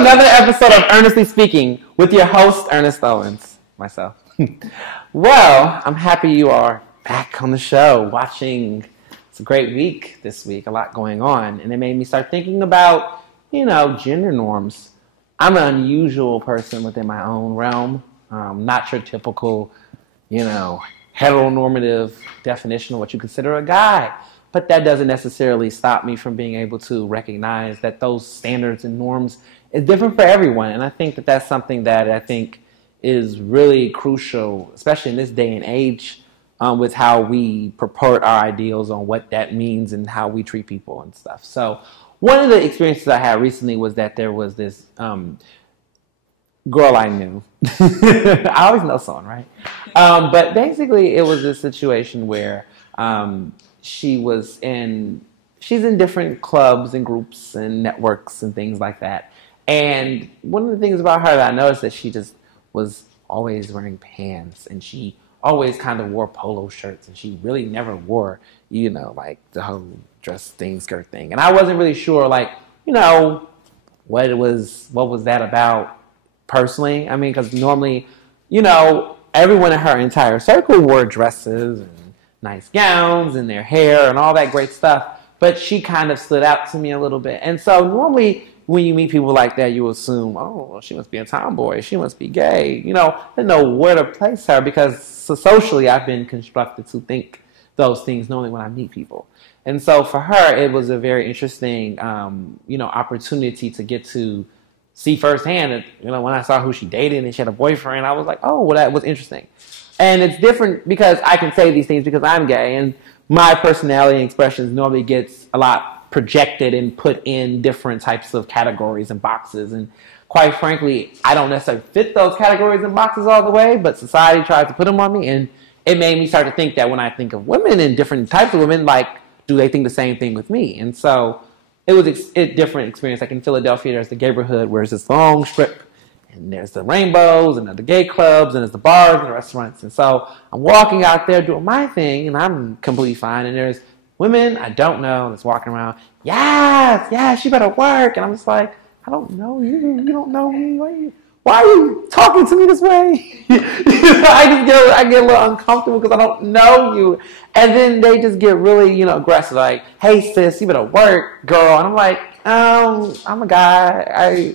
another episode of Earnestly Speaking with your host, Ernest Owens, myself. Well, I'm happy you are back on the show watching. It's a great week this week, a lot going on, and it made me start thinking about, gender norms. I'm an unusual person within my own realm, not your typical, heteronormative definition of what you consider a guy. But that doesn't necessarily stop me from being able to recognize that those standards and norms is different for everyone. And I think that that's something that I think is really crucial, especially in this day and age, with how we purport our ideals on what that means and how we treat people and stuff. So one of the experiences I had recently was that there was this girl I knew. I always know someone, right? But basically it was a situation where she's in different clubs and groups and networks and things like that. And one of the things about her that I noticed that she just was always wearing pants, and she always kind of wore polo shirts, and she really never wore, like the whole dress thing, skirt thing. And I wasn't really sure, what was that about personally. I mean, because normally, everyone in her entire circle wore dresses and nice gowns and their hair and all that great stuff, but she kind of stood out to me a little bit. And so normally when you meet people like that, you assume, oh, well, she must be a tomboy, she must be gay. I didn't know where to place her because socially I've been constructed to think those things normally when I meet people. And so for her, it was a very interesting, opportunity to get to see firsthand. When I saw who she dated and she had a boyfriend, I was like, oh, well, that was interesting. And it's different because I can say these things because I'm gay, and my personality and expressions normally gets a lot projected and put in different types of categories and boxes. And quite frankly, I don't necessarily fit those categories and boxes all the way, but society tries to put them on me. And it made me start to think that when I think of women and different types of women, do they think the same thing with me? And so it was a different experience. Like in Philadelphia, there's the neighborhood where it's this long strip, and there's the rainbows, and the gay clubs, and there's the bars and the restaurants. And so I'm walking out there doing my thing, and I'm completely fine. And there's women I don't know that's walking around, yes, she better work. And I'm just like, I don't know you. You don't know me. Why are you talking to me this way? I get a little uncomfortable because I don't know you. And then they just get really, aggressive. Like, hey, sis, you better work, girl. And I'm like, I'm a guy.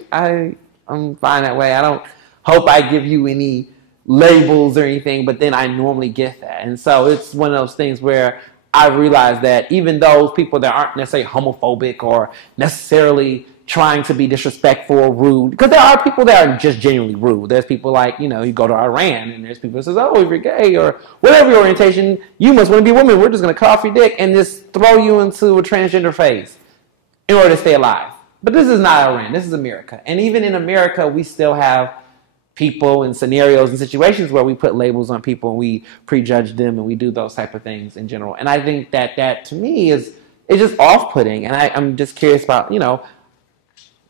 I'm fine that way. I don't hope I give you any labels or anything, but then I normally get that. And so it's one of those things where I realize that even those people that aren't necessarily homophobic or necessarily trying to be disrespectful or rude, because there are people that are just genuinely rude. There's people like, you go to Iran, and there's people that says, oh, if you're gay or whatever your orientation, you must want to be a woman. We're just going to cut off your dick and just throw you into a transgender phase in order to stay alive. But this is not Iran. This is America. And even in America, we still have people and scenarios and situations where we put labels on people and we prejudge them and we do those type of things in general. And I think that to me is just off-putting. And I'm just curious about,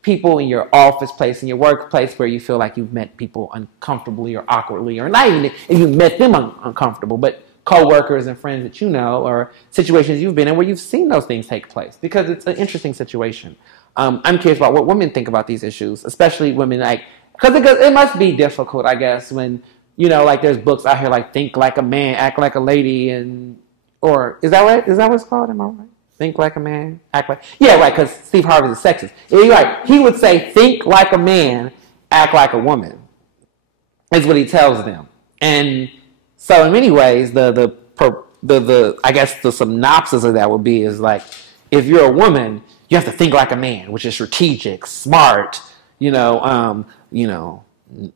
people in your office place, in your workplace, where you feel like you've met people uncomfortably or awkwardly, or not even if you met them uncomfortable, but co-workers and friends that or situations you've been in where you've seen those things take place, because it's an interesting situation. I'm curious about what women think about these issues, especially women, because it must be difficult, I guess, when, there's books out here like Think Like a Man, Act Like a Lady, or is that right? Is that what it's called? Am I right? Think like a man, act like... Yeah, right, because Steve Harvey's a sexist. You're right. He would say, think like a man, act like a woman, is what he tells them. And so in many ways, I guess the synopsis of that would be is like, if you're a woman, you have to think like a man, which is strategic, smart,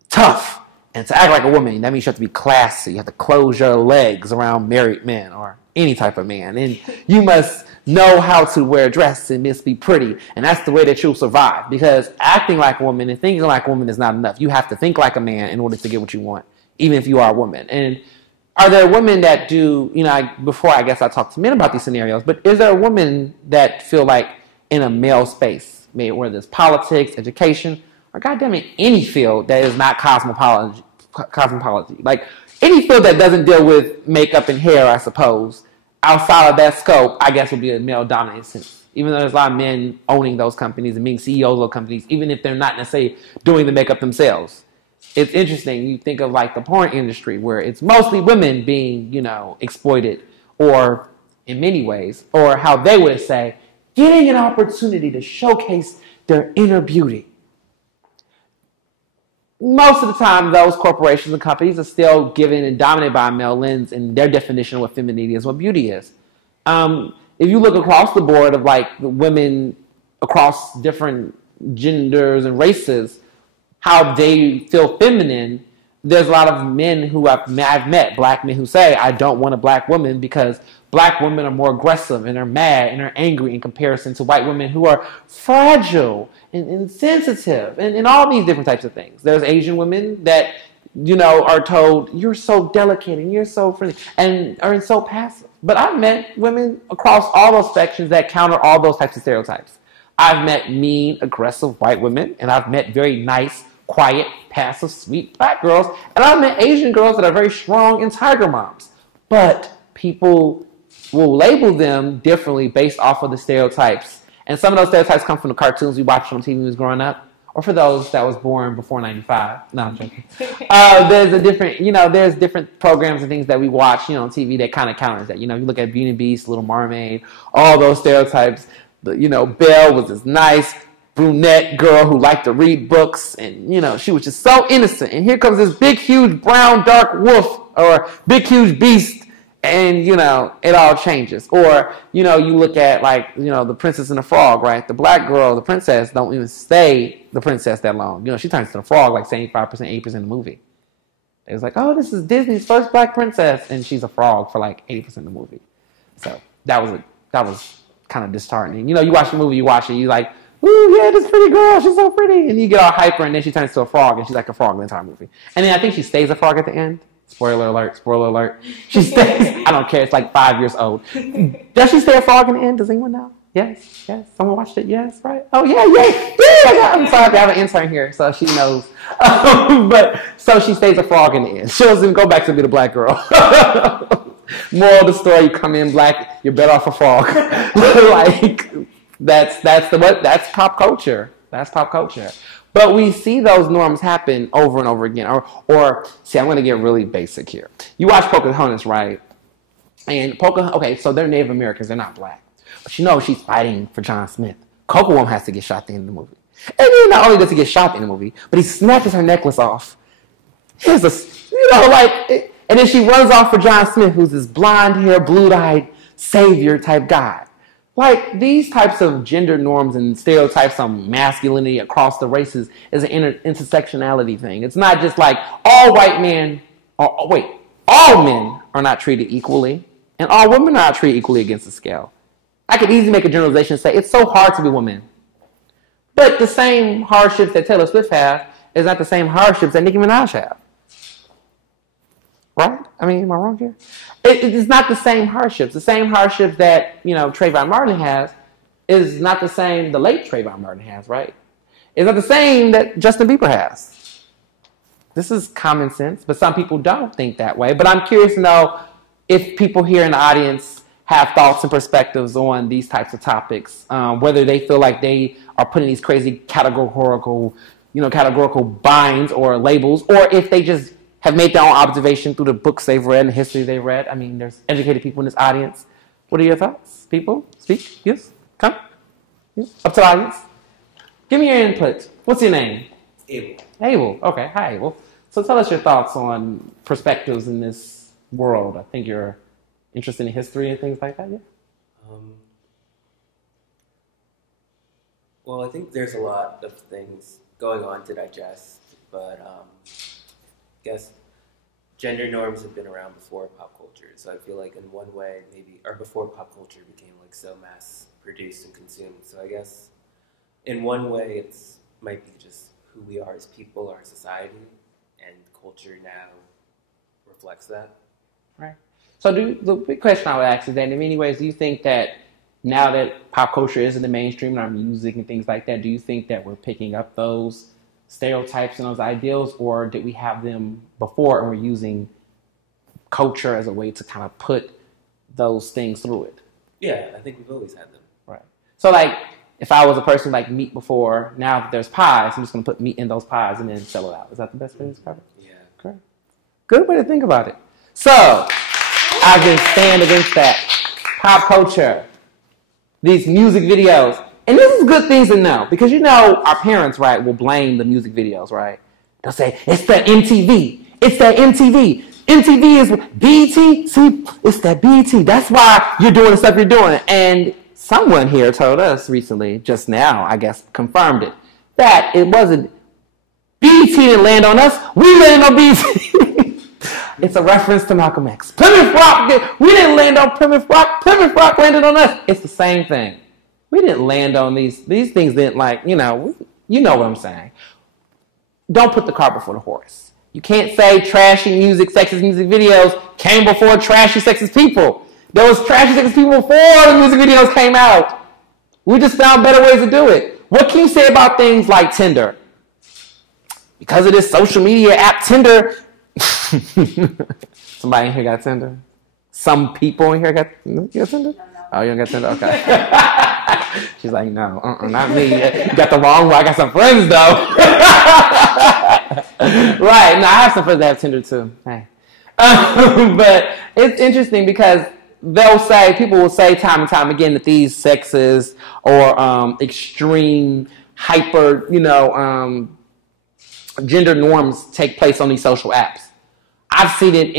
tough. And to act like a woman, that means you have to be classy. You have to close your legs around married men or any type of man. And you must know how to wear a dress and must be pretty. And that's the way that you'll survive. Because acting like a woman and thinking like a woman is not enough. You have to think like a man in order to get what you want, even if you are a woman. And are there women that do, before I guess I talk to men about these scenarios, but is there a woman that feel like in a male space, maybe whether it's politics, education, or goddamn it, any field that is not cosmology, like any field that doesn't deal with makeup and hair, I suppose, outside of that scope, I guess would be a male-dominated even though there's a lot of men owning those companies and being CEOs of those companies, even if they're not necessarily doing the makeup themselves. It's interesting. You think of like the porn industry where it's mostly women being, exploited, or in many ways, or how they would say, getting an opportunity to showcase their inner beauty. Most of the time, those corporations and companies are still given and dominated by a male lens and their definition of what femininity is, what beauty is. If you look across the board of like women across different genders and races, how they feel feminine, there's a lot of men who I've met, black men who say, I don't want a black woman because black women are more aggressive and are mad and are angry in comparison to white women who are fragile and sensitive and all these different types of things. There's Asian women that, are told, you're so delicate and you're so friendly and are so passive. But I've met women across all those sections that counter all those types of stereotypes. I've met mean, aggressive white women, and I've met very nice, quiet, passive, sweet black girls, and I've met Asian girls that are very strong and tiger moms. But people will label them differently based off of the stereotypes. And some of those stereotypes come from the cartoons we watched on TV when we was growing up, or for those that was born before 95. No, I'm joking. There's a different, there's different programs and things that we watch, on TV that kind of counters that. You look at Beauty and the Beast, Little Mermaid, all those stereotypes. Belle was this nice brunette girl who liked to read books, and she was just so innocent. And here comes this big, huge, brown, dark wolf or big, huge beast, and it all changes. Or you look at like the Princess and the Frog, right? The black girl, the princess, don't even stay the princess that long. she turns to the frog like 75%, 80% of the movie. It was like, oh, this is Disney's first black princess, and she's a frog for like 80% of the movie. So that was kind of disheartening. You watch the movie, you watch it, you like, ooh, yeah, this pretty girl, she's so pretty. And you get all hyper, and then she turns to a frog, and she's like a frog the entire movie. And then I think she stays a frog at the end. Spoiler alert. She stays, I don't care, it's like 5 years old. Does she stay a frog in the end? Does anyone know? Yes. Someone watched it? Yes, right? Oh, yeah. I'm sorry, I have an intern here, so she knows. But, so she stays a frog in the end. She doesn't go back to be the black girl. Moral of the story, you come in black, you're better off a frog. Like, that's pop culture. That's pop culture. But we see those norms happen over and over again. Or see, I'm going to get really basic here. You watch Pocahontas, right? And okay, so they're Native Americans. They're not black. But she's fighting for John Smith. Kocoum has to get shot at the end of the movie. And then not only does he get shot in the movie, but he snatches her necklace off. And then she runs off for John Smith, who's this blonde-haired, blue-eyed savior type guy. Like, these types of gender norms and stereotypes on masculinity across the races is an intersectionality thing. It's not just like all men are not treated equally, and all women are not treated equally against the scale. I could easily make a generalization and say it's so hard to be a woman. But the same hardships that Taylor Swift has is not the same hardships that Nicki Minaj have. Right? I mean, am I wrong here? It's not the same hardships. The same hardships that, Trayvon Martin has is not the same the late Trayvon Martin has, right? It's not the same that Justin Bieber has. This is common sense, but some people don't think that way. But I'm curious to know if people here in the audience have thoughts and perspectives on these types of topics, whether they feel like they are putting these crazy categorical binds or labels, or if they just have made their own observation through the books they've read and the history they've read. I mean, there's educated people in this audience. What are your thoughts? People, speak. Yes, come. Yes. Up to the audience. Give me your input. What's your name? Abel. Okay. Hi, Abel. So tell us your thoughts on perspectives in this world. I think you're interested in history and things like that, yeah? Well, I think there's a lot of things going on to digest, but I guess gender norms have been around before pop culture. So I feel like in one way, or before pop culture became like so mass produced and consumed. So I guess in one way, it's might be just who we are as people, our society, and culture now reflects that. Right. So the big question I would ask is that in many ways, do you think that now that pop culture is in the mainstream and our music and things like that, do you think that we're picking up those stereotypes and those ideals, or did we have them before and we're using culture as a way to kind of put those things through it? Yeah, I think we've always had them. Right. So like, if I was a person like meat before, now that there's pies, I'm just going to put meat in those pies and then sell it out. Is that the best way to describe it? Yeah. Correct. Good way to think about it. So, I can stand against that. Pop culture. These music videos. And this is good things to know. Because you know, our parents, right, will blame the music videos, right? They'll say, it's that MTV. It's that MTV. MTV is BET. See, it's that BET. That's why you're doing the stuff you're doing. And someone here told us recently, just now, I guess, confirmed it, that it wasn't BET didn't land on us. We landed on BET. It's a reference to Malcolm X. Plymouth Rock, we didn't land on Plymouth Rock. Plymouth Rock landed on us. It's the same thing. We didn't land on these things didn't like, you know what I'm saying. Don't put the cart before the horse. You can't say trashy music, sexist music videos came before trashy, sexist people. There was trashy, sexist people before the music videos came out. We just found better ways to do it. What can you say about things like Tinder? Because of this social media app, Tinder. Somebody in here got Tinder? Some people in here got Tinder? Oh, you don't got Tinder? Okay. She's like, no, not me. You got the wrong one. I got some friends, though. Right. No, I have some friends that have Tinder, too. Hey. But it's interesting because people will say time and time again that these sexist or extreme, hyper, gender norms take place on these social apps. I've seen it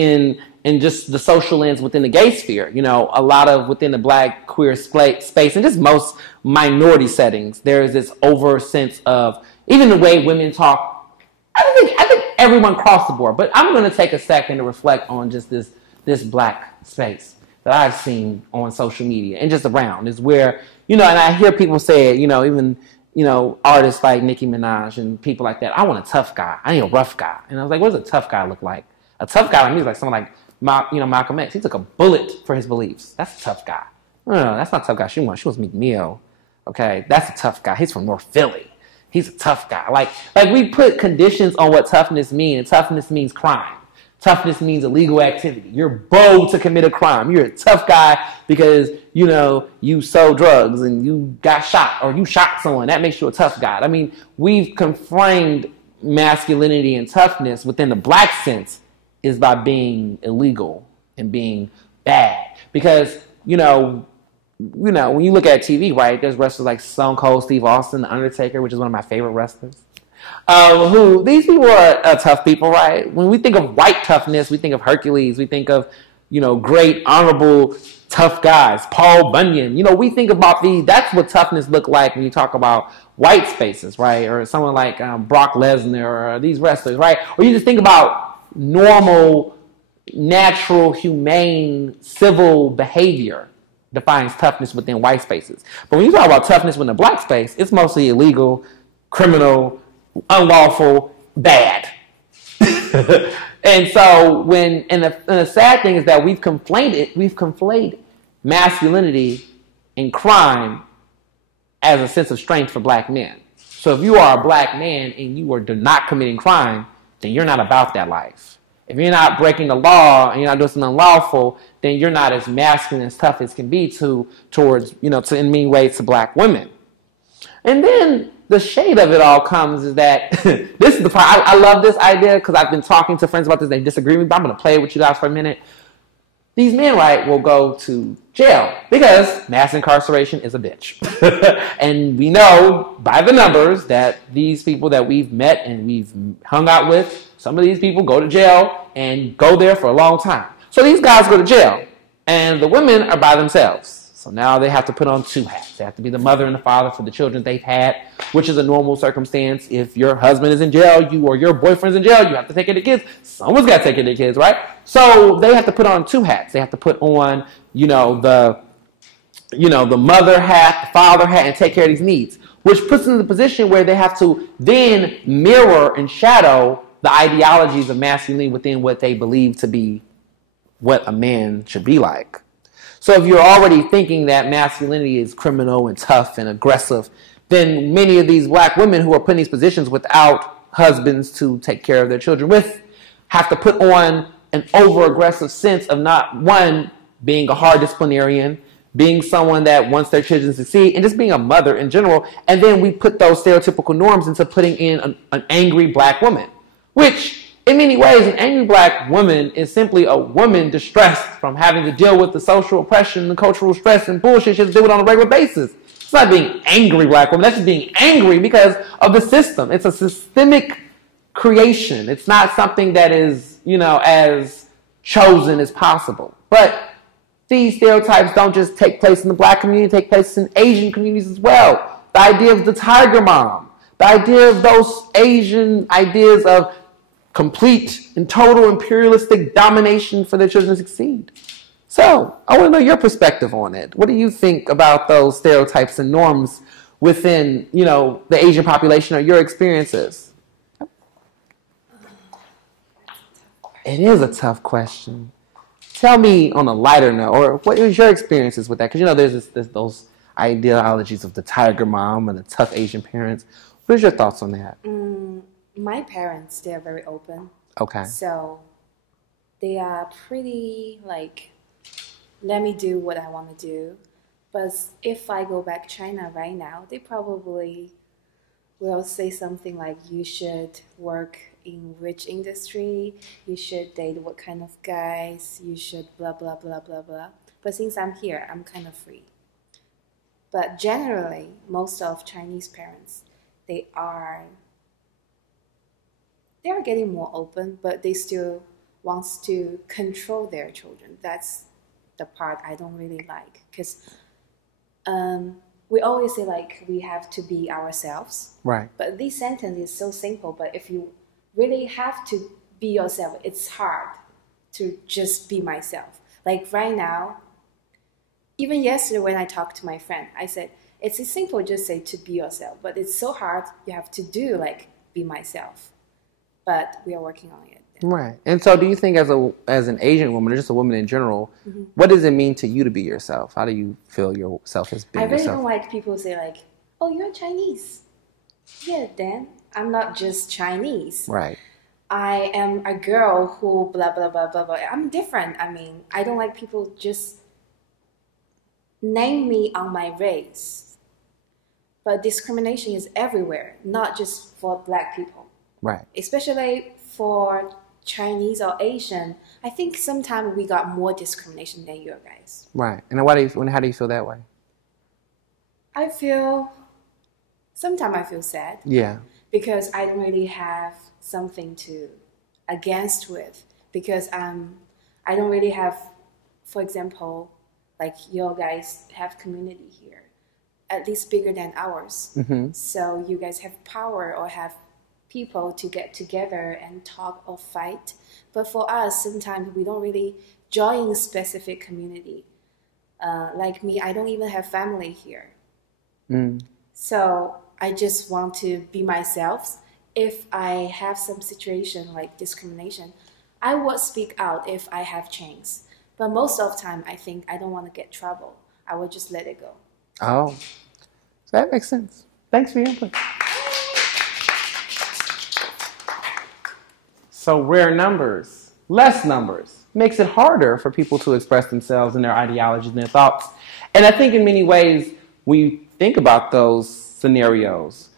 in just the social lens within the gay sphere, a lot of within the black queer space and just most minority settings. There is this over sense of even the way women talk. I think everyone across the board, but I'm going to take a second to reflect on just this black space that I've seen on social media and just around is where, and I hear people say it, even, artists like Nicki Minaj and people like that. I want a tough guy. I need a rough guy. And I was like, what does a tough guy look like? A tough guy to me is like someone like Malcolm X. He took a bullet for his beliefs. That's a tough guy. No, that's not a tough guy. She was Meek Mill. Okay, that's a tough guy. He's from North Philly. He's a tough guy. Like we put conditions on what toughness means, and toughness means crime. Toughness means illegal activity. You're bold to commit a crime. You're a tough guy because, you sold drugs and you got shot or you shot someone. That makes you a tough guy. I mean, we've conflamed masculinity and toughness within the black sense is by being illegal and being bad. Because, when you look at TV, right, there's wrestlers like Stone Cold Steve Austin, The Undertaker, which is one of my favorite wrestlers. These people are tough people, right? When we think of white toughness, we think of Hercules. We think of, great, honorable, tough guys. Paul Bunyan. We think about that's what toughness look like when you talk about white spaces, right? Or someone like Brock Lesnar or these wrestlers, right? Or you just think about normal, natural, humane, civil behavior defines toughness within white spaces. But when you talk about toughness within the black space, it's mostly illegal, criminal, unlawful, bad. And so and the sad thing is that we've conflated masculinity and crime as a sense of strength for black men. So if you are a black man and you are not committing crime, then you're not about that life. If you're not breaking the law and you're not doing something unlawful, then you're not as masculine as tough as can be towards in many ways to black women. And then the shade of it all comes is that this is the part I love this idea because I've been talking to friends about this. They disagree with me, but I'm going to play it with you guys for a minute. These men, right, will go to jail because mass incarceration is a bitch. And we know by the numbers that these people that we've met and we've hung out with, some of these people go to jail and go there for a long time. So these guys go to jail and the women are by themselves. So now they have to put on two hats. They have to be the mother and the father for the children they've had, which is a normal circumstance. If your husband is in jail, or your boyfriend's in jail, you have to take care of the kids. Someone's got to take care of the kids, right? So they have to put on two hats. They have to put on, the mother hat, the father hat, and take care of these needs, which puts them in the position where they have to then mirror and shadow the ideologies of masculinity within what they believe to be what a man should be like. So if you're already thinking that masculinity is criminal and tough and aggressive, then many of these black women who are put in these positions without husbands to take care of their children with have to put on an over-aggressive sense of not, one, being a hard disciplinarian, being someone that wants their children to succeed, and just being a mother in general. And then we put those stereotypical norms into putting in an angry black woman, which in many ways, an angry black woman is simply a woman distressed from having to deal with the social oppression, the cultural stress and bullshit she has to deal with on a regular basis. It's not being angry black woman. That's just being angry because of the system. It's a systemic creation. It's not something that is, as chosen as possible. But these stereotypes don't just take place in the black community, they take place in Asian communities as well. The idea of the tiger mom, the idea of those Asian ideas of complete and total imperialistic domination for their children to succeed. So, I want to know your perspective on it. What do you think about those stereotypes and norms within, the Asian population or your experiences? It is a tough question. Tell me on a lighter note, or what was your experiences with that? Because, there's those ideologies of the tiger mom and the tough Asian parents. What are your thoughts on that? My parents, they are very open. Okay. So they are pretty let me do what I want to do. But if I go back to China right now, they probably will say something like, you should work in which industry, you should date what kind of guys, you should blah, blah, blah, blah, blah. But since I'm here, I'm kind of free. But generally, most of Chinese parents, they are getting more open, but they still want to control their children. That's the part I don't really like, because we always say we have to be ourselves. Right. But this sentence is so simple, but if you really have to be yourself, it's hard to just be myself. Right now, even yesterday when I talked to my friend, I said, it's simple, just say to be yourself, but it's so hard, you have to do be myself. But we are working on it. Right. And so do you think as an Asian woman, or just a woman in general, what does it mean to you to be yourself? How do you feel yourself as being yourself? I really don't like people say oh, you're Chinese. Yeah, then I'm not just Chinese. Right. I am a girl who blah, blah, blah, blah, blah. I'm different. I mean, I don't like people just name me on my race. But discrimination is everywhere, not just for black people. Right. Especially for Chinese or Asian, I think sometimes we got more discrimination than you guys. Right. And how do you feel that way? Sometimes I feel sad. Yeah. Because I don't really have something to against with. Because I don't really have, for example, your guys have community here, at least bigger than ours. Mm-hmm. So you guys have power or have people to get together and talk or fight. But for us, sometimes we don't really join a specific community. Like me, I don't even have family here. So I just want to be myself. If I have some situation like discrimination, I would speak out if I have chance. But most of the time, I think I don't want to get trouble. I will just let it go. Oh, so that makes sense. Thanks for your input. So rare numbers, less numbers, makes it harder for people to express themselves and their ideologies and their thoughts. And I think in many ways, when you think about those scenarios,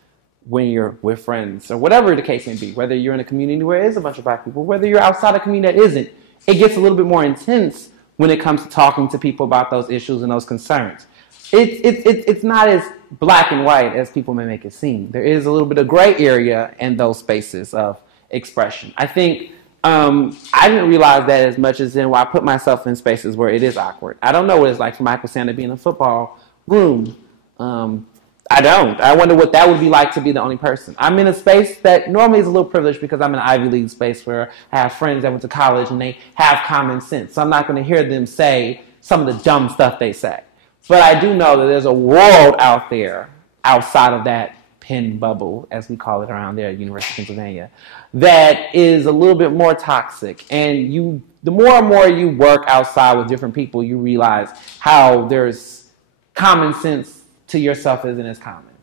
when you're with friends or whatever the case may be, whether you're in a community where there is a bunch of black people, whether you're outside a community that isn't, it gets a little bit more intense when it comes to talking to people about those issues and those concerns. It's not as black and white as people may make it seem. There is a little bit of gray area in those spaces of expression. I think I didn't realize that as much as then when I put myself in spaces where it is awkward. I don't know what it's like for Michael Sanders to be in a football room. I don't. I wonder what that would be like to be the only person. I'm in a space that normally is a little privileged because I'm in an Ivy League space where I have friends that went to college and they have common sense. So I'm not going to hear them say some of the dumb stuff they say. But I do know that there's a world out there outside of that Penn bubble, as we call it around there at University of Pennsylvania, that is a little bit more toxic. And the more and more you work outside with different people, you realize how there's common sense to yourself isn't as common.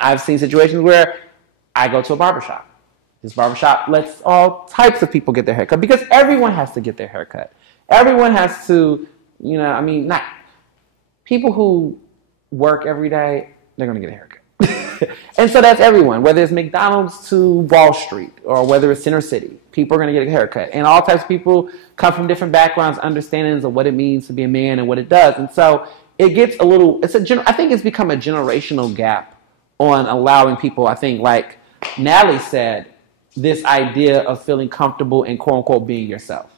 I've seen situations where I go to a barbershop. This barbershop lets all types of people get their haircut because everyone has to get their haircut. Everyone has to, people who work every day, they're going to get a haircut. And so that's everyone, whether it's McDonald's to Wall Street or whether it's Center City, people are going to get a haircut. And all types of people come from different backgrounds, understandings of what it means to be a man and what it does. And so it gets a little, I think it's become a generational gap on allowing people, I think, like Natalie said, this idea of feeling comfortable and quote unquote being yourself.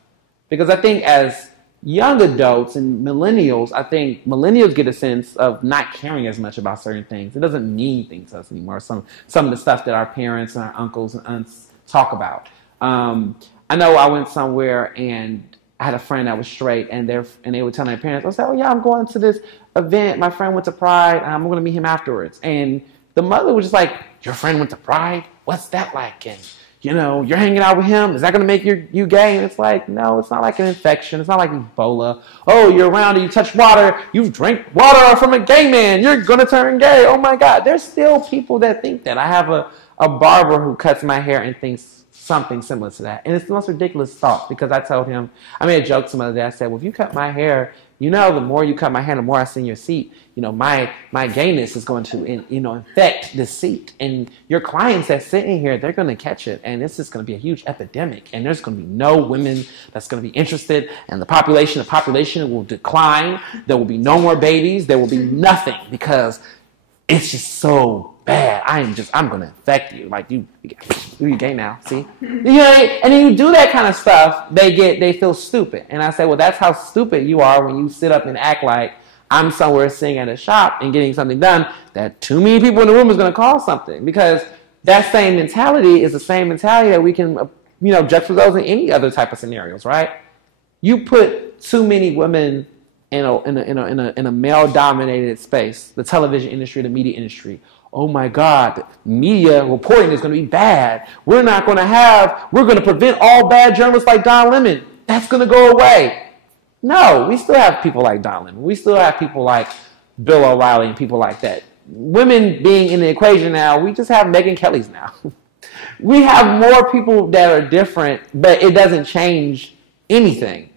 Because I think as young adults and millennials, I think millennials get a sense of not caring as much about certain things. It doesn't mean things to us anymore. Some of the stuff that our parents and our uncles and aunts talk about. I know I went somewhere and I had a friend that was straight, and they would tell their parents, I said, oh yeah, I'm going to this event. My friend went to Pride. I'm going to meet him afterwards. And the mother was just like, your friend went to Pride? What's that like? And you're hanging out with him. Is that going to make you gay? And it's like, no, it's not like an infection. It's not like Ebola. Oh, you're around and you touch water. You drink water from a gay man. You're going to turn gay. Oh, my God. There's still people that think that. I have a barber who cuts my hair and thinks something similar to that. And it's the most ridiculous thought because I told him, I made a joke some other day. I said, well, if you cut my hair, the more you cut my hair, the more I see in your seat. My gayness is going to, infect the seat. And your clients that sit in here, they're going to catch it. And it's just going to be a huge epidemic. And there's going to be no women that's going to be interested. And the population will decline. There will be no more babies. There will be nothing because it's just so bad. I'm going to infect you. Like you're gay now. See? And then you do that kind of stuff, they feel stupid. And I say, well, that's how stupid you are when you sit up and act like I'm somewhere sitting at a shop and getting something done that too many people in the room is going to call something. Because that same mentality is the same mentality that we can, juxtapose in any other type of scenarios, right? You put too many women in a male-dominated space, the television industry, the media industry. Oh my God, media reporting is going to be bad. We're going to prevent all bad journalists like Don Lemon. That's going to go away. No, we still have people like Don Lemon. We still have people like Bill O'Reilly and people like that. Women being in the equation now, we just have Megyn Kelly's now. We have more people that are different, but it doesn't change anything.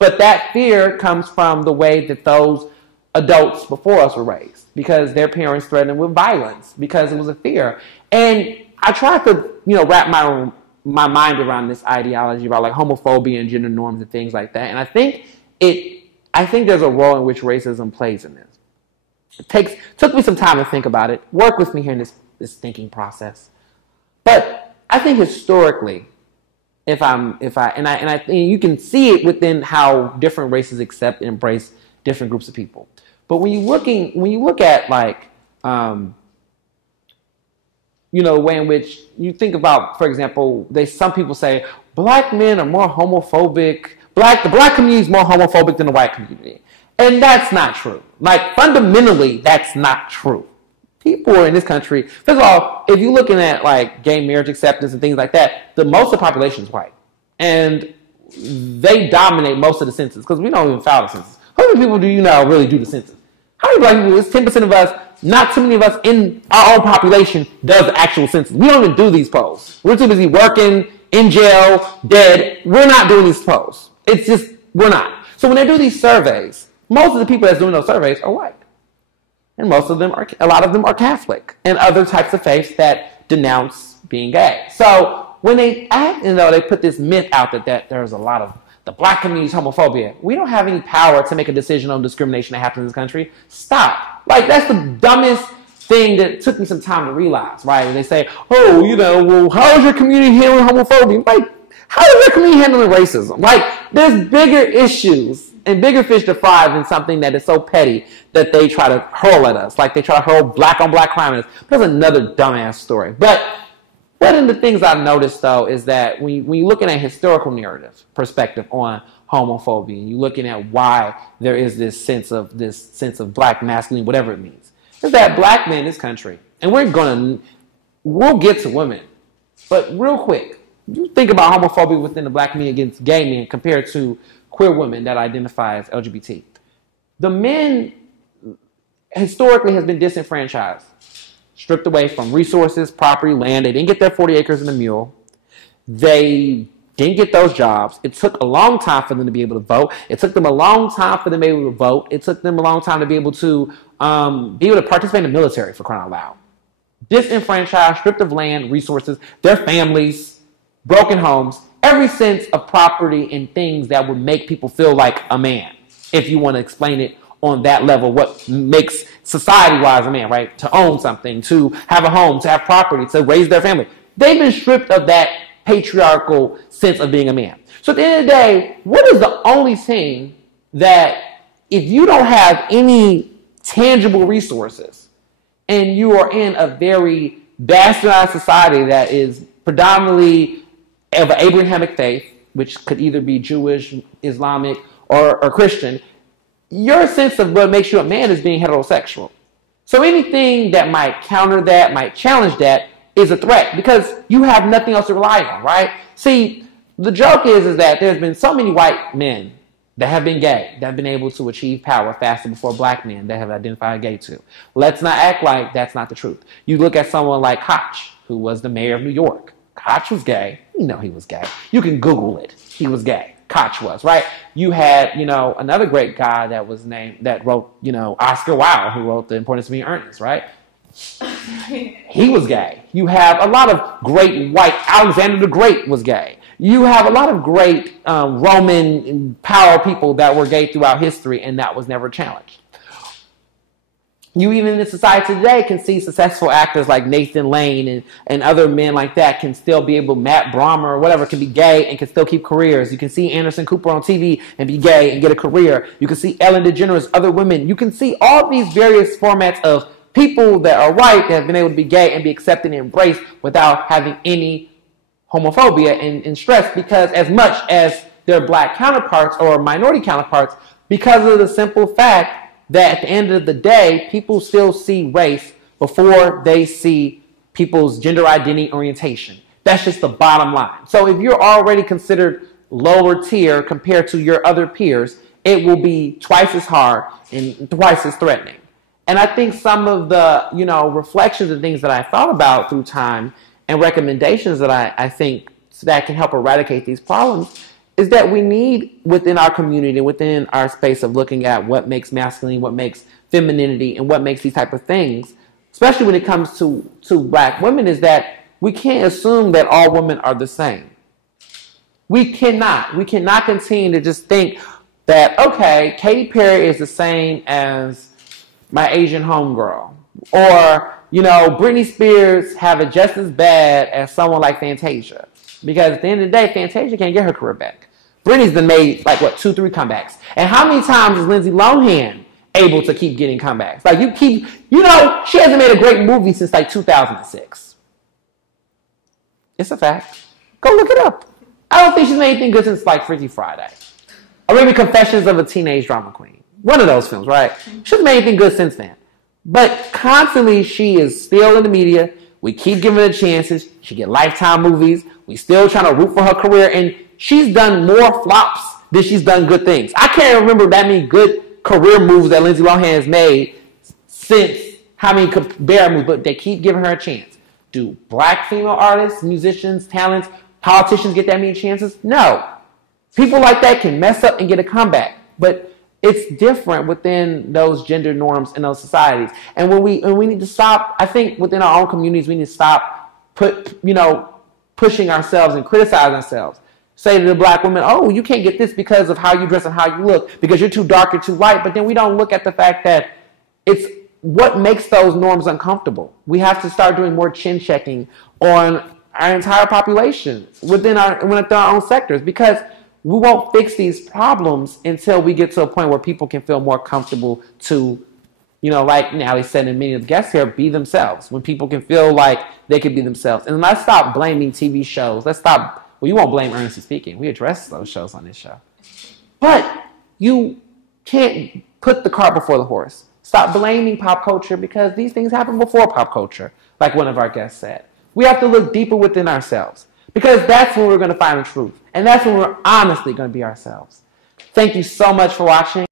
But that fear comes from the way that those adults before us were raised because their parents threatened them with violence because it was a fear. And I tried to, wrap my mind around this ideology about like homophobia and gender norms and things like that. And I think there's a role in which racism plays in this. It took me some time to think about it. Work with me here in this thinking process. But I think historically, I think you can see it within how different races accept and embrace different groups of people. But when you look at like, the way in which you think about, for example, some people say black men are more homophobic. The black community is more homophobic than the white community. And that's not true. Like fundamentally, that's not true. People in this country, first of all, if you're looking at like gay marriage acceptance and things like that, most of the population is white. And they dominate most of the census because we don't even file the census. How many people do you know really do the census? How many black people? It's 10% of us. Not too many of us in our own population does the actual census. We don't even do these polls. We're too busy working, in jail, dead. We're not doing these polls. It's just, we're not. So when they do these surveys, most of the people that's doing those surveys are white. And a lot of them are Catholic and other types of faiths that denounce being gay. So when they put this myth out that there's a lot of the black community's homophobia. We don't have any power to make a decision on discrimination that happens in this country. Stop. Like, that's the dumbest thing that took me some time to realize, right? And they say, well, how is your community handling homophobia? Like, how is your community handling racism? Like, there's bigger issues and bigger fish to fry than something that is so petty that they try to hurl at us. Like, they try to hurl black on black crime at us. That's another dumbass story. But one of the things I've noticed, though, is that when you're looking at historical narrative perspective on homophobia, and you're looking at why there is this sense of black masculine, whatever it means, is that black men in this country, and we'll get to women, but real quick, you think about homophobia within the black community against gay men compared to queer women that identify as LGBT. The men historically has been disenfranchised. Stripped away from resources, property, land. They didn't get their 40 acres and a mule. They didn't get those jobs. It took a long time for them to be able to vote. It took them a long time for them to be able to vote. It took them a long time to be able to participate in the military, for crying out loud. Disenfranchised, stripped of land, resources, their families, broken homes, every sense of property and things that would make people feel like a man, if you want to explain it on that level, what makes society-wise a man, right? To own something, to have a home, to have property, to raise their family. They've been stripped of that patriarchal sense of being a man. So at the end of the day, what is the only thing that, if you don't have any tangible resources and you are in a very bastardized society that is predominantly of an Abrahamic faith, which could either be Jewish, Islamic, or Christian, your sense of what makes you a man is being heterosexual. So anything that might counter that, might challenge that, is a threat because you have nothing else to rely on, right? See, the joke is that there's been so many white men that have been gay, that have been able to achieve power faster before black men that have identified gay too. Let's not act like that's not the truth. You look at someone like Koch, who was the mayor of New York. Koch was gay. You know he was gay. You can Google it. He was gay. Koch was, right? You had, another great guy that was named, that wrote, Oscar Wilde, who wrote The Importance of Being Earnest, right? He was gay. You have a lot of great white, Alexander the Great was gay. You have a lot of great Roman power people that were gay throughout history, and that was never challenged. You even in society today can see successful actors like Nathan Lane and other men like that can still be able, Matt Brommer or whatever, can be gay and can still keep careers. You can see Anderson Cooper on TV and be gay and get a career. You can see Ellen DeGeneres, other women. You can see all these various formats of people that are white that have been able to be gay and be accepted and embraced without having any homophobia and stress, because as much as their black counterparts or minority counterparts, because of the simple fact that at the end of the day, people still see race before they see people's gender identity orientation. That's just the bottom line. So if you're already considered lower tier compared to your other peers, it will be twice as hard and twice as threatening. And I think some of the, reflections and things that I thought about through time and recommendations that I think that can help eradicate these problems is that we need within our community, within our space of looking at what makes masculinity, what makes femininity, and what makes these type of things, especially when it comes to black women, is that we can't assume that all women are the same. We cannot continue to just think that, okay, Katy Perry is the same as my Asian homegirl. Or, Britney Spears have it just as bad as someone like Fantasia. Because at the end of the day, Fantasia can't get her career back. Britney's been made, 2-3 comebacks. And how many times is Lindsay Lohan able to keep getting comebacks? She hasn't made a great movie since 2006. It's a fact. Go look it up. I don't think she's made anything good since Freaky Friday. Or maybe Confessions of a Teenage Drama Queen. One of those films, right? She hasn't made anything good since then. But constantly she is still in the media. We keep giving her chances. She get Lifetime movies. We still trying to root for her career. And she's done more flops than she's done good things. I can't remember that many good career moves that Lindsay Lohan has made since how many bear moves, but they keep giving her a chance. Do black female artists, musicians, talents, politicians get that many chances? No. People like that can mess up and get a comeback. But it's different within those gender norms in those societies. And when we need to stop, I think within our own communities, we need to stop pushing ourselves and criticizing ourselves. Say to the black woman, oh, you can't get this because of how you dress and how you look, because you're too dark or too light. But then we don't look at the fact that it's what makes those norms uncomfortable. We have to start doing more chin checking on our entire population within our own sectors, because we won't fix these problems until we get to a point where people can feel more comfortable to, like Natalie said and many of the guests here, be themselves. When people can feel like they can be themselves. And let's stop blaming TV shows. Let's stop. Well, you won't blame Earnestly Speaking. We address those shows on this show. But you can't put the cart before the horse. Stop blaming pop culture, because these things happen before pop culture, like one of our guests said. We have to look deeper within ourselves, because that's when we're going to find the truth. And that's when we're honestly going to be ourselves. Thank you so much for watching.